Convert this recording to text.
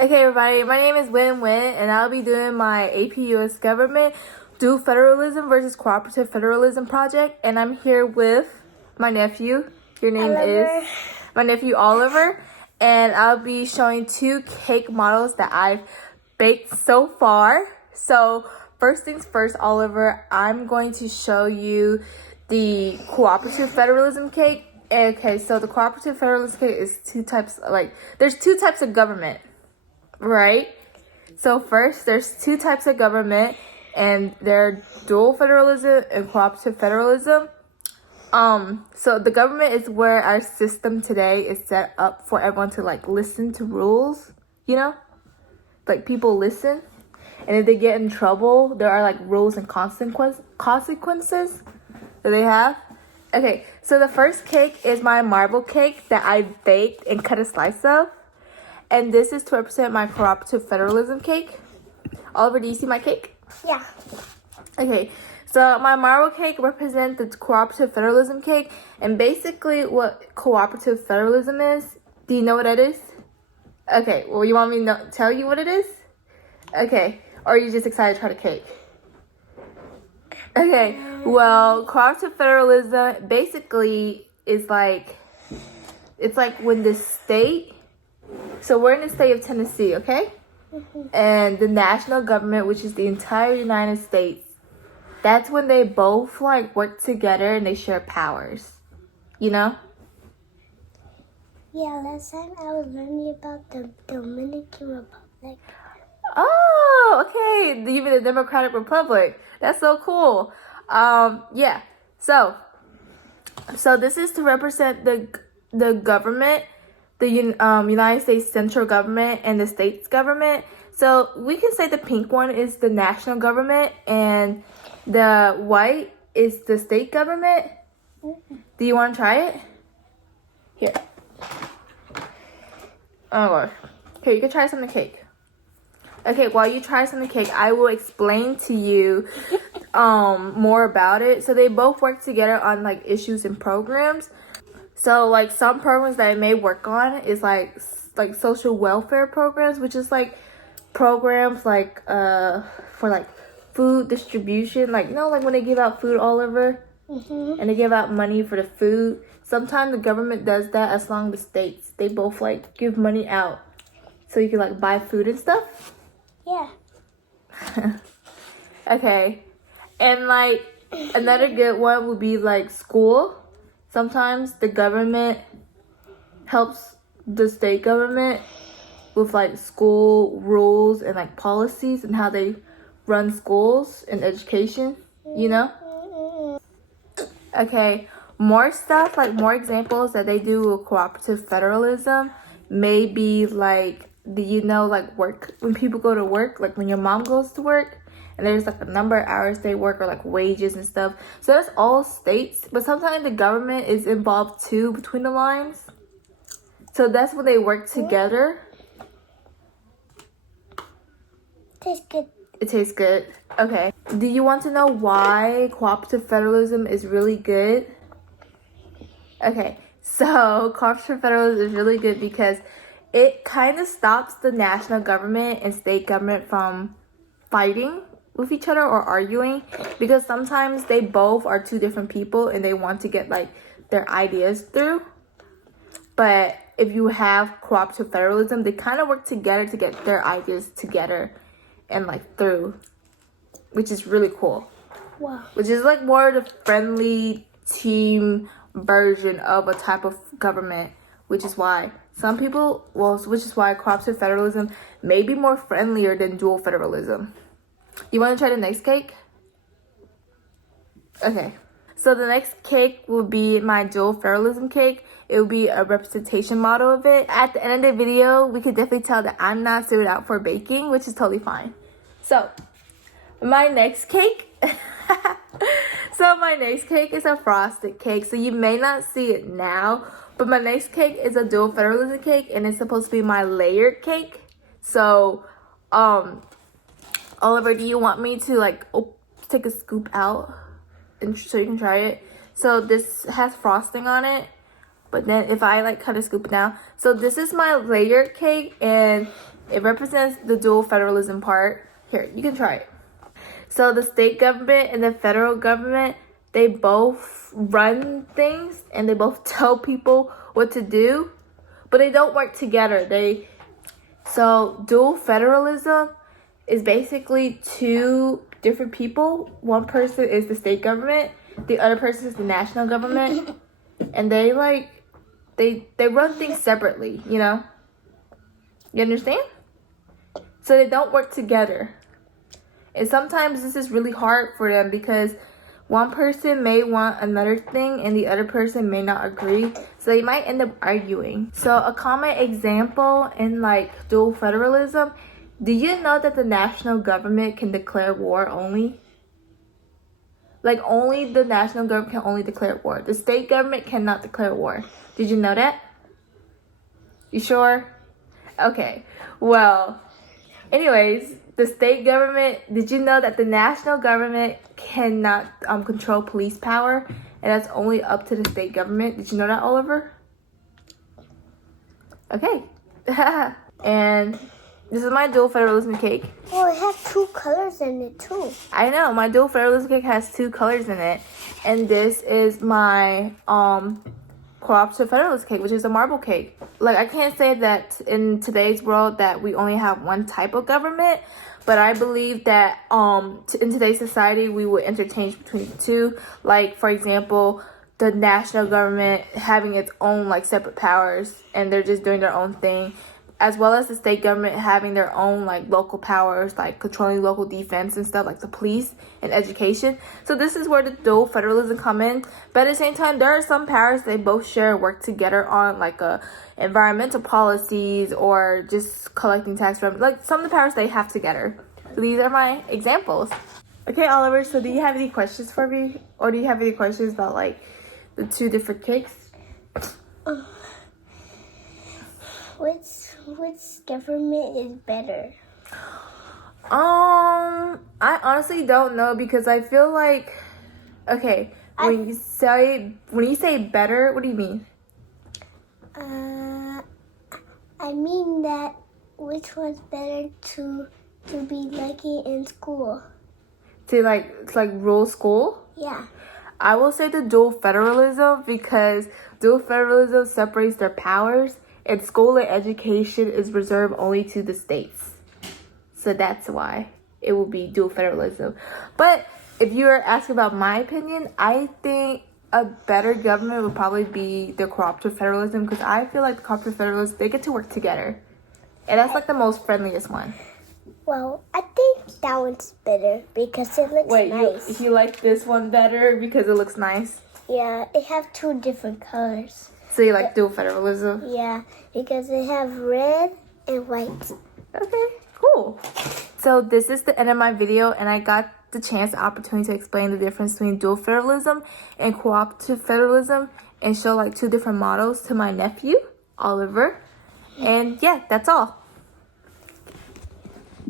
Okay, everybody, my name is Win Win, and I'll be doing my AP US Government Dual Federalism versus Cooperative Federalism project, and I'm here with my nephew. Your name is my nephew Oliver, and I'll be showing 2 cake models that I've baked so far. So first things first, Oliver, I'm going to show you the Cooperative Federalism cake. Okay, so the Cooperative Federalism cake is there's 2 types of government. Right? So first, there's 2 types of government, and they're dual federalism and cooperative federalism. So the government is where our system today is set up for everyone to listen to rules, people listen. And if they get in trouble, there are rules and consequences that they have. Okay, so the first cake is my marble cake that I baked and cut a slice of. And this is to represent my cooperative federalism cake. Oliver, do you see my cake? Yeah. Okay, so my marble cake represents the cooperative federalism cake. And basically what cooperative federalism is, do you know what that is? Okay, well, you want me to tell you what it is? Okay, or are you just excited to try the cake? Okay, well, cooperative federalism basically is it's like when the state... So we're in the state of Tennessee, okay? And the national government, which is the entire United States, that's when they both work together and they share powers. You know? Yeah, last time I was learning about the Dominican Republic. Oh, okay. Even the Democratic Republic. That's so cool. Yeah. So this is to represent the government, the United States central government and the states government. So we can say the pink one is the national government and the white is the state government. Do you want to try it? Here. Oh gosh. Okay, you can try some of the cake. Okay, while you try some of the cake, I will explain to you more about it. So they both work together on issues and programs. So some programs that I may work on is like social welfare programs, which is programs for food distribution, when they give out food all over, and they give out money for the food. Sometimes the government does that as long as the states, they both give money out so you can buy food and stuff. Yeah. Okay, and another good one would be school. Sometimes the government helps the state government with school rules and policies and how they run schools and education, Okay, more stuff, more examples that they do with cooperative federalism may be work, when people go to work, when your mom goes to work. And there's a number of hours they work or wages and stuff. So that's all states. But sometimes the government is involved too between the lines. So that's when they work together. Tastes good. It tastes good. Okay. Do you want to know why cooperative federalism is really good? Okay. So cooperative federalism is really good because it kind of stops the national government and state government from fighting with each other or arguing, because sometimes they both are 2 different people and they want to get their ideas through. But if you have cooperative federalism, they kind of work together to get their ideas together and through, which is really cool. Wow. Which is more the friendly team version of a type of government, which is why cooperative federalism may be more friendlier than dual federalism. You want to try the next cake? Okay. So the next cake will be my dual federalism cake. It will be a representation model of it. At the end of the video, we could definitely tell that I'm not suited out for baking, which is totally fine. So my next cake. So my next cake is a frosted cake. So you may not see it now, but my next cake is a dual federalism cake, and it's supposed to be my layered cake. So, Oliver, do you want me to take a scoop out and so you can try it? So this has frosting on it, but then if I kind of scoop it down. So this is my layered cake, and It represents the dual federalism part. Here, you can try it. So the state government and the federal government, they both run things and they both tell people what to do, but they don't work together. So dual federalism is basically two different people. One person is the state government, the other person is the national government, and they run things separately, you know? You understand? So they don't work together. And sometimes this is really hard for them because one person may want another thing and the other person may not agree. So they might end up arguing. So a common example in like dual federalism, do you know that the national government can declare war only? Like only the national government can only declare war. The state government cannot declare war. Did you know that? You sure? Okay. Well, anyways, the state government, did you know that the national government cannot control police power? And that's only up to the state government. Did you know that, Oliver? Okay. And this is my dual federalism cake. Oh, it has two colors in it too. I know, my dual federalism cake has two colors in it. And this is my cooperative federalist cake, which is a marble cake. Like, I can't say that in today's world that we only have one type of government, but I believe that in today's society we would interchange between the two. Like, for example, the national government having its own like separate powers and they're just doing their own thing, as well as the state government having their own like local powers, like controlling local defense and stuff, like the police and education. So this is where the dual federalism come in. But at the same time, there are some powers they both share and work together on, like environmental policies or just collecting tax revenue. Like some of the powers they have together. So these are my examples. Okay, Oliver, so do you have any questions for me? Or do you have any questions about like the two different cakes? Which government is better? I honestly don't know because I feel like, okay, when you say better, what do you mean? I mean that which one's better to be lucky in school? To like rule school? Yeah. I will say the dual federalism because dual federalism separates their powers. And school and education is reserved only to the states. So that's why it will be dual federalism. But if you're asking about my opinion, I think a better government would probably be the cooperative federalism because I feel like the cooperative federalists, they get to work together. And that's like the most friendliest one. Well, I think that one's better because it looks nice. Wait, you like this one better because it looks nice? Yeah, it has two different colors. So you like dual federalism? Yeah, because they have red and white. Okay, cool. So this is the end of my video, and I got the opportunity to explain the difference between dual federalism and cooperative federalism and show like two different models to my nephew, Oliver. And yeah, that's all.